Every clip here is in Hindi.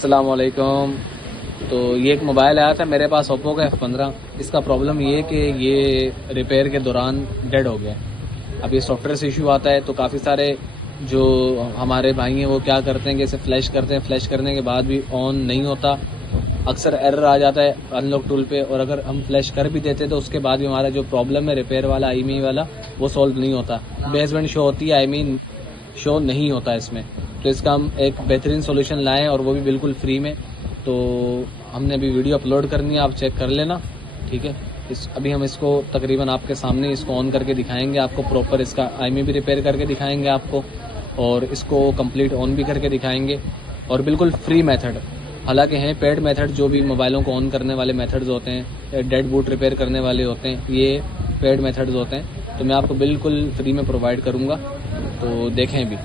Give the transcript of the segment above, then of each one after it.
अस्सलामुअलैकुम। तो ये एक मोबाइल आया था मेरे पास ओप्पो का F15। इसका प्रॉब्लम ये कि ये रिपेयर के दौरान डेड हो गया। अब ये सॉफ्टवेयर से इशू आता है तो काफ़ी सारे जो हमारे भाई हैं वो क्या करते हैं कि इसे फ्लैश करते हैं, फ्लैश करने के बाद भी ऑन नहीं होता। अक्सर एरर आ जाता है अनलॉक टूल पे, और अगर हम फ्लैश कर भी देते हैं तो उसके बाद भी हमारा जो प्रॉब्लम है रिपेयर वाला IMEI वाला वो सॉल्व नहीं होता। बेसबैंड शो होती है, IMEI शो नहीं होता इसमें। तो इसका हम एक बेहतरीन सोल्यूशन लाएं और वो भी बिल्कुल फ्री में। तो हमने अभी वीडियो अपलोड करनी है, आप चेक कर लेना, ठीक है। अभी हम इसको तकरीबन आपके सामने इसको ऑन करके दिखाएंगे आपको, प्रॉपर इसका IMEI भी रिपेयर करके दिखाएंगे आपको, और इसको कंप्लीट ऑन भी करके दिखाएंगे, और बिल्कुल फ्री मेथड। हालांकि हैं पेड मेथड जो भी मोबाइलों को ऑन करने वाले मेथड्स होते हैं, डेड बूट रिपेयर करने वाले होते हैं, ये पेड मेथड्स होते हैं। तो मैं आपको बिल्कुल फ्री में प्रोवाइड करूँगा, तो देखें भी।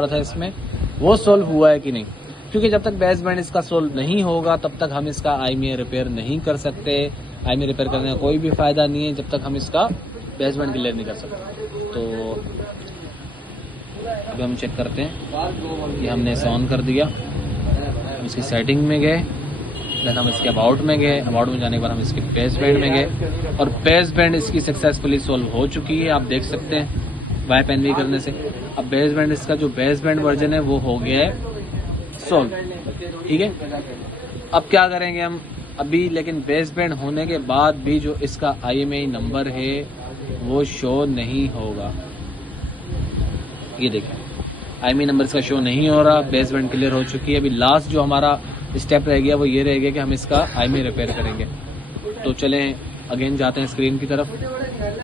रहा था इसमें, वो सोल्व हुआ है कि नहीं, क्योंकि जब तक बेस बैंड इसका सोल्व नहीं होगा तब तक हम इसका IMEI रिपेयर नहीं कर सकते। IMEI रिपेयर करने का कोई भी फ़ायदा नहीं है जब तक हम इसका बेस बैंड क्लियर नहीं कर सकते। तो अभी हम चेक करते हैं। ये हमने इसे ऑन कर दिया, हम इसकी सेटिंग में गए, देन हम इसके अबाउट में गए, अबाउट में जाने के बाद हम इसके बेस बैंड में गए और बेस बैंड इसकी सक्सेसफुली सोल्व हो चुकी है, आप देख सकते हैं वाइप एनवी करने से। अब बेस बैंड इसका जो बेस बैंड वर्जन है वो हो गया है सोल्व, ठीक है। अब क्या करेंगे हम अभी, लेकिन बेस बैंड होने के बाद भी जो इसका IMEI नंबर है वो शो नहीं होगा। ये देखिए IMEI नंबर इसका शो नहीं हो रहा, बेस बैंड क्लियर हो चुकी है। अभी लास्ट जो हमारा स्टेप रह गया वो ये रह गया कि हम इसका IMEI रिपेयर करेंगे। तो चलें अगेन जाते हैं स्क्रीन की तरफ।